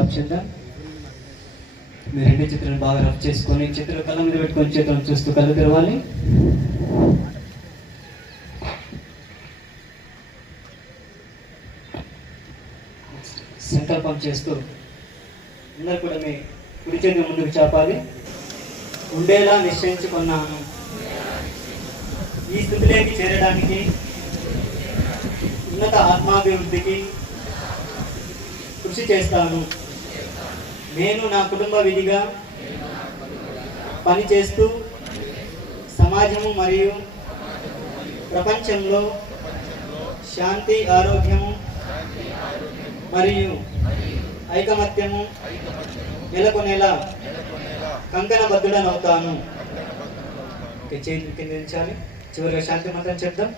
Stop చేద్దాం. మీరు రెండు చిత్రాలు బాగా రఫ్ చేసుకొని చిత్రాలు కళ్ళ మీద పెట్టుకొని చేతులను చూస్తూ కళ్ళు తెరవాలి. సంకల్పం చేస్తూ అందరు కూడా మీ కుడి చేతి ముందుకు చాపాలి. ఉండేలా నిశ్చయించుకున్నాను, ఈ స్థితిలోకి చేరడానికి, ఉన్నత ఆత్మాభివృద్ధికి కృషి చేస్తాను. నేను నా కుటుంబ విధిగా పనిచేస్తూ సమాజము మరియు ప్రపంచంలో శాంతి, ఆరోగ్యము మరియు ఐకమత్యము నెలకొనేలా కంకణబద్ధుడనవుతాను. చేతులు కిందించాలి. చివరిగా శాంతి మంత్రం చెప్దాం.